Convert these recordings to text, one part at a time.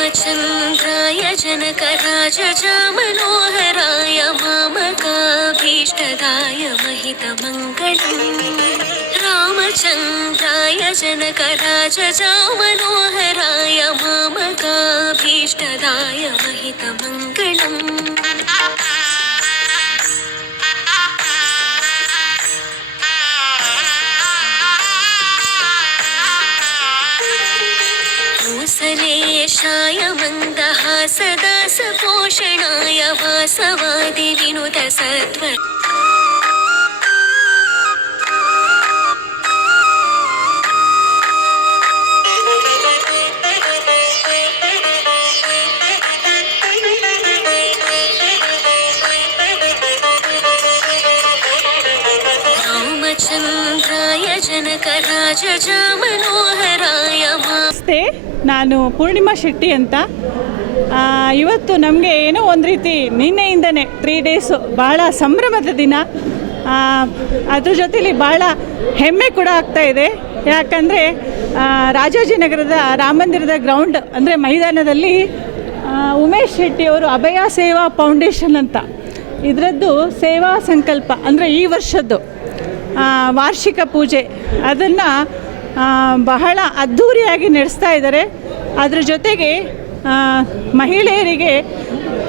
रामचन्द्राय जनकराजमनोहराय मामकाभीष्टदाय महितमङ्गलम् रामचन्द्राय जनकराजमनोहराय मामकाभीष्टदाय महितमङ्गलम् कोसलेशाय मन्दहासदासपोषणाय वासवादिविनुतसत्त्व ರಾಮಚಂದ್ರಾಯ ಜನಕರಾಜಮನೋಹರಾಯ. ನಮಸ್ತೆ, ನಾನು ಪೂರ್ಣಿಮಾ ಶೆಟ್ಟಿ ಅಂತ. ಇವತ್ತು ನಮಗೆ ಏನೋ ಒಂದು ರೀತಿ ನಿನ್ನೆಯಿಂದನೇ 3 ಡೇಸು ಭಾಳ ಸಂಭ್ರಮದ ದಿನ. ಅದ್ರ ಜೊತೆಲಿ ಭಾಳ ಹೆಮ್ಮೆ ಕೂಡ ಆಗ್ತಾಯಿದೆ. ಯಾಕಂದರೆ ರಾಜಾಜಿನಗರದ ರಾಮ ಮಂದಿರದ ಗ್ರೌಂಡ್ ಅಂದರೆ ಮೈದಾನದಲ್ಲಿ ಉಮೇಶ್ ಶೆಟ್ಟಿಯವರು ಅಭಯ ಸೇವಾ ಫೌಂಡೇಶನ್ ಅಂತ ಇದರದ್ದು ಸೇವಾ ಸಂಕಲ್ಪ ಅಂದರೆ ಈ ವರ್ಷದ್ದು ವಾರ್ಷಿಕ ಪೂಜೆ ಅದನ್ನು ಬಹಳ ಅದ್ಧೂರಿಯಾಗಿ ನಡೆಸ್ತಾ ಇದ್ದಾರೆ. ಅದ್ರ ಜೊತೆಗೆ ಮಹಿಳೆಯರಿಗೆ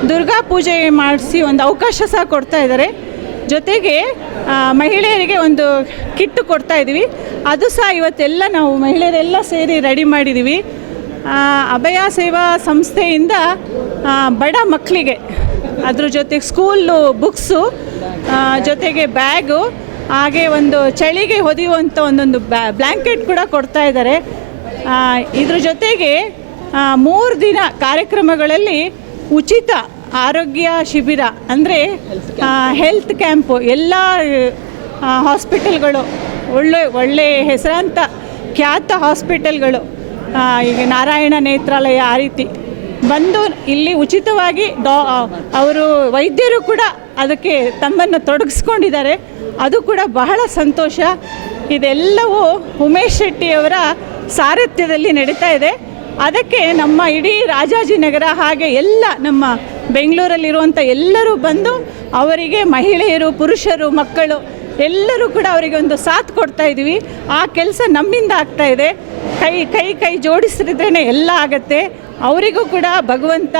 ದುರ್ಗಾ ಪೂಜೆ ಮಾಡಿಸಿ ಒಂದು ಅವಕಾಶ ಸಹ ಕೊಡ್ತಾ ಇದ್ದಾರೆ. ಜೊತೆಗೆ ಮಹಿಳೆಯರಿಗೆ ಒಂದು ಕಿಟ್ಟು ಕೊಡ್ತಾ ಇದ್ದೀವಿ. ಅದು ಸಹ ಇವತ್ತೆಲ್ಲ ನಾವು ಮಹಿಳೆಯರೆಲ್ಲ ಸೇರಿ ರೆಡಿ ಮಾಡಿದ್ದೀವಿ. ಅಭಯ ಸೇವಾ ಸಂಸ್ಥೆಯಿಂದ ಬಡ ಮಕ್ಕಳಿಗೆ ಅದ್ರ ಜೊತೆಗೆ ಸ್ಕೂಲು ಬುಕ್ಸು ಜೊತೆಗೆ ಬ್ಯಾಗು ಹಾಗೆ ಒಂದು ಚಳಿಗೆ ಹೊದಿಯುವಂಥ ಒಂದೊಂದು ಬ್ಲ್ಯಾಂಕೆಟ್ ಕೂಡ ಕೊಡ್ತಾ ಇದ್ದಾರೆ. ಇದ್ರ ಜೊತೆಗೆ 3 ದಿನ ಕಾರ್ಯಕ್ರಮಗಳಲ್ಲಿ ಉಚಿತ ಆರೋಗ್ಯ ಶಿಬಿರ ಅಂದರೆ ಹೆಲ್ತ್ ಕ್ಯಾಂಪು ಎಲ್ಲ ಹಾಸ್ಪಿಟಲ್ಗಳು ಒಳ್ಳೆ ಹೆಸರಾಂತ ಖ್ಯಾತ ಹಾಸ್ಪಿಟಲ್ಗಳು ಈಗ ನಾರಾಯಣ ನೇತ್ರಾಲಯ ಆ ರೀತಿ ಬಂದು ಇಲ್ಲಿ ಉಚಿತವಾಗಿ ಅವರು ವೈದ್ಯರು ಕೂಡ ಅದಕ್ಕೆ ತಮ್ಮನ್ನು ತೊಡಗಿಸ್ಕೊಂಡಿದ್ದಾರೆ. ಅದು ಕೂಡ ಬಹಳ ಸಂತೋಷ. ಇದೆಲ್ಲವೂ ಉಮೇಶ್ ಶೆಟ್ಟಿಯವರ ಸಾರಥ್ಯದಲ್ಲಿ ನಡೀತಾ ಇದೆ. ಅದಕ್ಕೆ ನಮ್ಮ ಇಡೀ ರಾಜಾಜಿನಗರ ಹಾಗೆ ಎಲ್ಲ ನಮ್ಮ ಬೆಂಗಳೂರಲ್ಲಿರುವಂಥ ಎಲ್ಲರೂ ಬಂದು ಅವರಿಗೆ ಮಹಿಳೆಯರು, ಪುರುಷರು, ಮಕ್ಕಳು ಎಲ್ಲರೂ ಕೂಡ ಅವರಿಗೆ ಒಂದು ಸಾಥ್ ಕೊಡ್ತಾ ಇದ್ದೀವಿ. ಆ ಕೆಲಸ ನಮ್ಮಿಂದ ಆಗ್ತಾಯಿದೆ. ಕೈ ಜೋಡಿಸಿದ್ರೇ ಎಲ್ಲ ಆಗತ್ತೆ. ಅವರಿಗೂ ಕೂಡ ಭಗವಂತ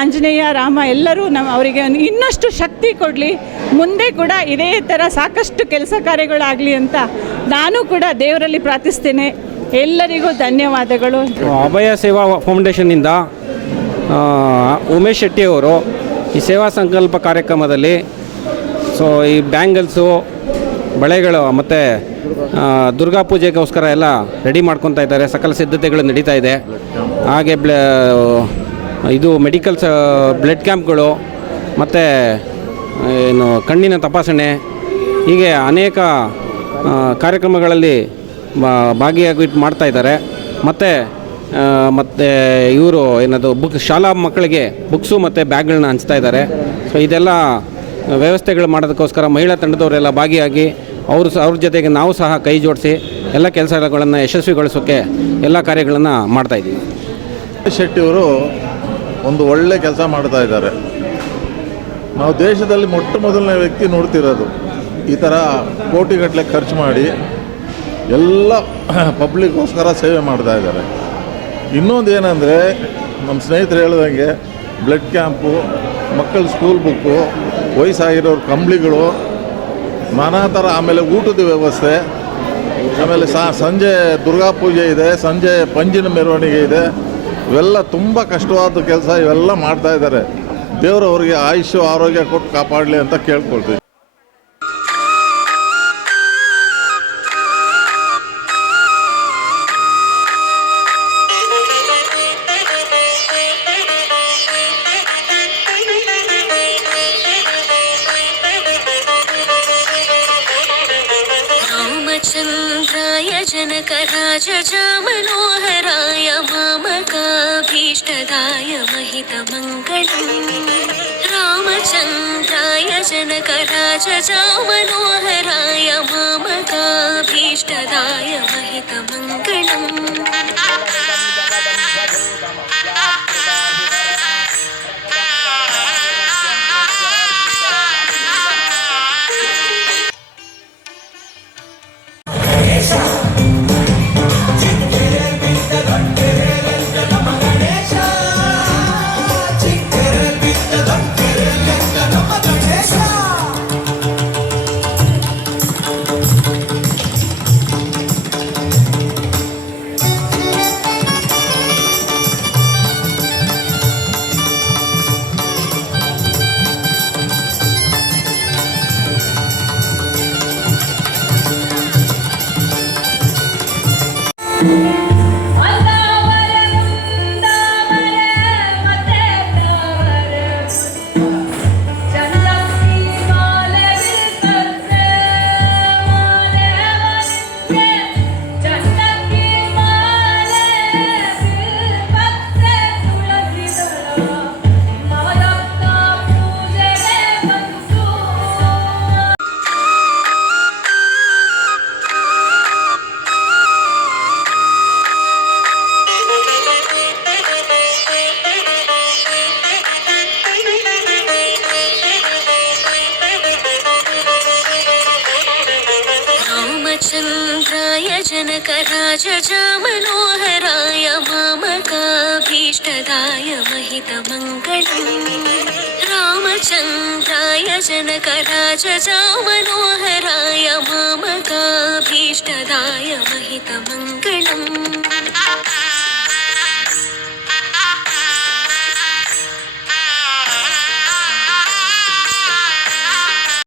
ಆಂಜನೇಯ, ರಾಮ ಎಲ್ಲರೂ ಅವರಿಗೆ ಇನ್ನಷ್ಟು ಶಕ್ತಿ ಕೊಡಲಿ. ಮುಂದೆ ಕೂಡ ಇದೇ ಥರ ಸಾಕಷ್ಟು ಕೆಲಸ ಕಾರ್ಯಗಳಾಗಲಿ ಅಂತ ನಾನು ಕೂಡ ದೇವರಲ್ಲಿ ಪ್ರಾರ್ಥಿಸ್ತೇನೆ. ಎಲ್ಲರಿಗೂ ಧನ್ಯವಾದಗಳು. ಅಭಯ ಸೇವಾ ಫೌಂಡೇಶನ್ನಿಂದ ಉಮೇಶ್ ಶೆಟ್ಟಿಯವರು ಈ ಸೇವಾ ಸಂಕಲ್ಪ ಕಾರ್ಯಕ್ರಮದಲ್ಲಿ ಈ ಬ್ಯಾಂಗಲ್ಸು, ಬಳೆಗಳು ಮತ್ತು ದುರ್ಗಾ ಪೂಜೆಗೋಸ್ಕರ ಎಲ್ಲ ರೆಡಿ ಮಾಡ್ಕೊತಾ ಇದ್ದಾರೆ. ಸಕಲ ಸಿದ್ಧತೆಗಳು ನಡೀತಾ ಇದೆ. ಹಾಗೆ ಇದು ಮೆಡಿಕಲ್ಸ್ ಬ್ಲಡ್ ಕ್ಯಾಂಪ್ಗಳು ಮತ್ತು ಏನು ಕಣ್ಣಿನ ತಪಾಸಣೆ ಹೀಗೆ ಅನೇಕ ಕಾರ್ಯಕ್ರಮಗಳಲ್ಲಿ ಭಾಗಿಯಾಗಿ ಮಾಡ್ತಾ ಇದ್ದಾರೆ. ಮತ್ತು ಇವರು ಏನದು ಶಾಲಾ ಮಕ್ಕಳಿಗೆ ಬುಕ್ಸು ಮತ್ತು ಬ್ಯಾಗ್ಗಳನ್ನ ಹಂಚ್ತಾ ಇದ್ದಾರೆ. ಸೊ ಇದೆಲ್ಲ ವ್ಯವಸ್ಥೆಗಳು ಮಾಡೋದಕ್ಕೋಸ್ಕರ ಮಹಿಳಾ ತಂಡದವರೆಲ್ಲ ಭಾಗಿಯಾಗಿ ಅವ್ರ ಜೊತೆಗೆ ನಾವು ಸಹ ಕೈ ಜೋಡಿಸಿ ಎಲ್ಲ ಕೆಲಸಗಳನ್ನು ಯಶಸ್ವಿಗೊಳಿಸೋಕ್ಕೆ ಎಲ್ಲ ಕಾರ್ಯಗಳನ್ನು ಮಾಡ್ತಾಯಿದ್ದೀವಿ. ಶೆಟ್ಟಿಯವರು ಒಂದು ಒಳ್ಳೆ ಕೆಲಸ ಮಾಡ್ತಾ ಇದ್ದಾರೆ. ನಾವು ದೇಶದಲ್ಲಿ ಮೊದಲನೇ ವ್ಯಕ್ತಿ ನೋಡ್ತಿರೋದು ಈ ಥರ ಕೋಟಿಗಟ್ಟಲೆ ಖರ್ಚು ಮಾಡಿ ಎಲ್ಲ ಪಬ್ಲಿಕ್ಗೋಸ್ಕರ ಸೇವೆ ಮಾಡ್ತಾ ಇದ್ದಾರೆ. ಇನ್ನೊಂದು ಏನಂದರೆ ನಮ್ಮ ಸ್ನೇಹಿತರು ಹೇಳ್ದಂಗೆ ಬ್ಲಡ್ ಕ್ಯಾಂಪು, ಮಕ್ಕಳ ಸ್ಕೂಲ್ ಬುಕ್ಕು, ವಯಸ್ಸಾಗಿರೋರು ಕಂಬಳಿಗಳು, ನಾನಾ ಥರ, ಆಮೇಲೆ ಊಟದ ವ್ಯವಸ್ಥೆ, ಆಮೇಲೆ ಸಂಜೆ ದುರ್ಗಾ ಪೂಜೆ ಇದೆ, ಸಂಜೆ ಪಂಜಿನ ಮೆರವಣಿಗೆ ಇದೆ. ಇವೆಲ್ಲ ತುಂಬ ಕಷ್ಟವಾದ ಕೆಲಸ ಇವೆಲ್ಲ ಮಾಡ್ತಾ ಇದ್ದಾರೆ. ದೇವರು ಅವರಿಗೆ ಆಯುಷ್ಯ ಆರೋಗ್ಯ ಕೊಟ್ಟು ಕಾಪಾಡಲಿ ಅಂತ ಕೇಳ್ಕೊಳ್ತೀವಿ. रामचन्द्राय जनकराजजामनोहराय मामकाभीष्टदाय महितमङ्गलम् रामचन्द्राय जनकराजजामनोहराय मामकाभीष्टदाय महितमङ्गलम् रामचन्द्राय जनकराजजामनोहराय मामकाभीष्टदाय महितमङ्गलम् रामचन्द्राय जनकराजजामनोहराय